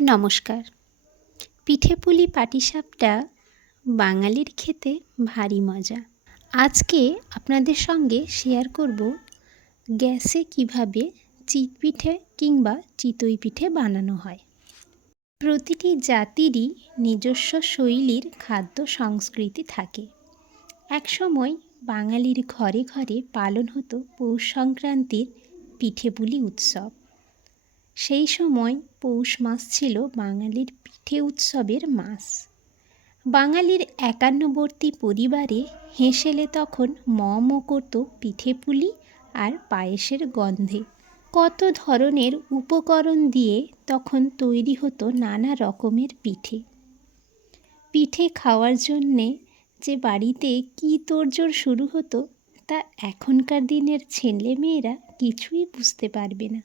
নমস্কার। পিঠে-পুলি পাটিসাপটা বাঙালির খেতে ভারী মজা। আজকে আপনাদের সঙ্গে শেয়ার করব গ্যাসে কিভাবে চিতপিঠে কিংবা চিতই পিঠে বানানো হয়। প্রতিটি জাতিরই নিজস্ব শৈলীর খাদ্য সংস্কৃতি থাকে। একসময় বাঙালির ঘরে ঘরে পালন হতো পৌষ সংক্রান্তির পিঠে-পুলি উৎসব। সেই সময় পৌষ মাস ছিল বাঙালির পিঠে উৎসবের মাস। বাঙালির একান্নবর্তী পরিবারে হেঁসেলে তখন ম করত পিঠে-পুলি আর পায়েসের গন্ধে। কত ধরনের উপকরণ দিয়ে তখন তৈরি হতো নানা রকমের পিঠে। পিঠে খাওয়ার জন্যে যে বাড়িতে কী তোড়জোড় শুরু হতো তা এখনকার দিনের ছেলেমেয়েরা কিছুই বুঝতে পারবে না।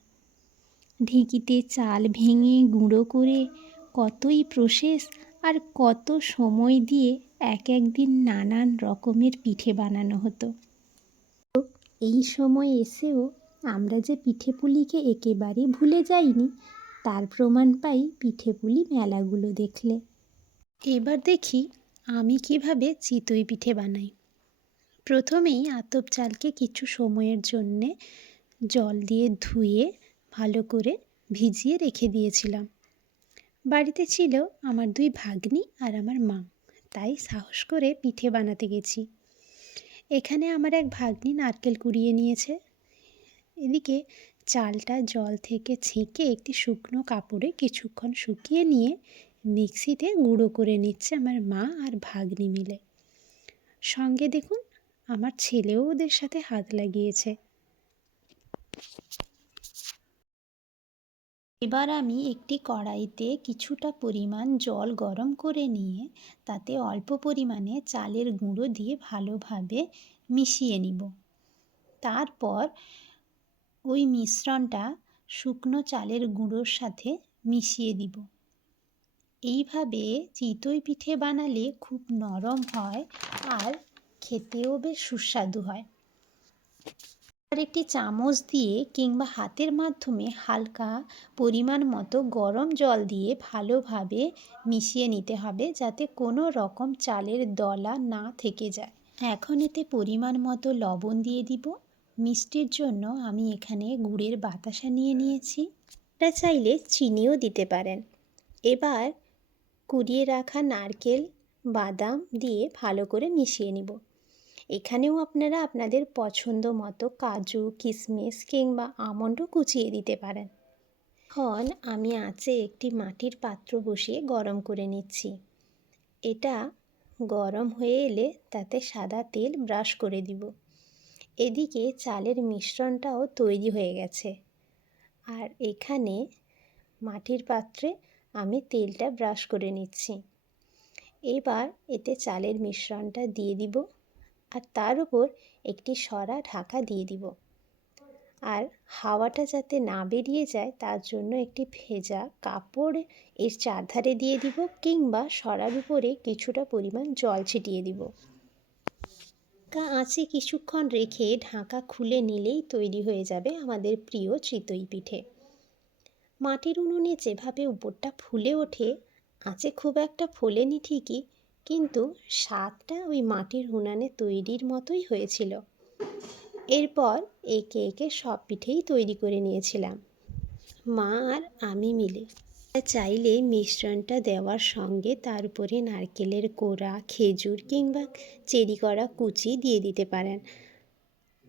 ঢেঁকিতে চাল ভেঙে গুঁড়ো করে কতই প্রসেস আর কত সময় দিয়ে এক দিন নানান রকমের পিঠে বানানো হতো। এই সময় এসেও আমরা যে পিঠে-পুলিকে একেবারে ভুলে যাইনি তার প্রমাণ পাই পিঠে-পুলি মেলাগুলো দেখলে। এবার দেখি আমি কিভাবে চিতই পিঠে বানাই। প্রথমেই আতপ চালকে কিছু সময়ের জন্যে জল দিয়ে ধুয়ে ভালো করে ভিজিয়ে রেখে দিয়েছিলাম। বাড়িতে ছিল আমার 2 ভাগ্নি আর আমার মা, তাই সাহস করে পিঠে বানাতে গেছি। এখানে আমার এক ভাগ্নি নারকেল কুড়িয়ে নিয়েছে। এদিকে চালটা জল থেকে ছেঁকে একটি শুকনো কাপড়ে কিছুক্ষণ শুকিয়ে নিয়ে মিক্সিতে গুঁড়ো করে নিচ্ছে আমার মা আর ভাগ্নি মিলে। সঙ্গে দেখুন আমার ছেলেও ওদের সাথে হাত লাগিয়েছে। এবার আমি একটি কড়াইতে কিছুটা পরিমাণ জল গরম করে নিয়ে তাতে অল্প পরিমাণে চালের গুঁড়ো দিয়ে ভালোভাবে মিশিয়ে নিব। তারপর ওই মিশ্রণটা শুকনো চালের গুঁড়োর সাথে মিশিয়ে দিব। এইভাবে চিতই পিঠে বানালে খুব নরম হয় আর খেতেও বেশ সুস্বাদু হয়। আর একটি চামচ দিয়ে কিংবা হাতের মাধ্যমে হালকা পরিমাণ মতো গরম জল দিয়ে ভালোভাবে মিশিয়ে নিতে হবে যাতে কোনো রকম চালের দলা না থেকে যায়। এখন এতে পরিমাণ মতো লবণ দিয়ে দিব। মিষ্টির জন্য আমি এখানে গুড়ের বাতাসা নিয়ে নিয়েছি। এটা চাইলে চিনিও দিতে পারেন। এবার কুড়িয়ে রাখা নারকেল বাদাম দিয়ে ভালো করে মিশিয়ে নিব। এখানেও আপনারা আপনাদের পছন্দ মতো কাজু কিশমিশ কিংবা আমন্ডও কুচিয়ে দিতে পারেন। এখন আমি আঁচে একটি মাটির পাত্র বসিয়ে গরম করে নিচ্ছি। এটা গরম হয়ে এলে তাতে সাদা তেল ব্রাশ করে দিব। এদিকে চালের মিশ্রণটাও তৈরি হয়ে গেছে আর এখানে মাটির পাত্রে আমি তেলটা ব্রাশ করে নিচ্ছি। এবার এতে চালের মিশ্রণটা দিয়ে দিব আর তার উপর একটি সরা ঢাকা দিয়ে দিব। আর হাওয়াটা যাতে না বেরিয়ে যায় তার জন্য একটি ভেজা কাপড় এর চারধারে দিয়ে দিব কিংবা সরার উপরে কিছুটা পরিমাণ জল ছিটিয়ে দিব। আঁচে কিছুক্ষণ রেখে ঢাকা খুলে নিলেই তৈরি হয়ে যাবে আমাদের প্রিয় চিতই পিঠে। মাটির উনুনে যেভাবে উপরটা ফুলে ওঠে আঁচে খুব একটা ফোলেনি ঠিকই, কিন্তু স্বাদটা ওই মাটির উনানে তৈরির মতোই হয়েছিল। এরপর একে একে সব পিঠেই তৈরি করে নিয়েছিলাম মা আর আমি মিলে। চাইলে মিশ্রণটা দেওয়ার সঙ্গে তার উপরে নারকেলের কোড়া খেজুর কিংবা চেরি করা কুচি দিয়ে দিতে পারেন,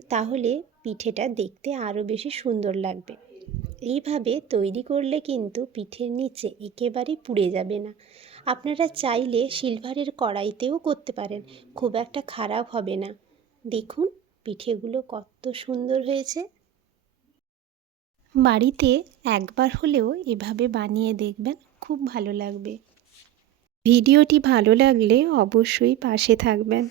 তাহলে পিঠেটা দেখতে আরও বেশি সুন্দর লাগবে। এইভাবে তৈরি করলে কিন্তু পিঠের নিচে একেবারেই পুড়ে যাবে না। আপনারা চাইলে সিলভারের কড়াইতেও করতে পারেন, খুব একটা খারাপ হবে না। দেখুন পিঠেগুলো কত সুন্দর হয়েছে। বাড়িতে একবার হলেও এভাবে বানিয়ে দেখবেন, খুব ভালো লাগবে। ভিডিওটি ভালো লাগলে অবশ্যই পাশে থাকবেন।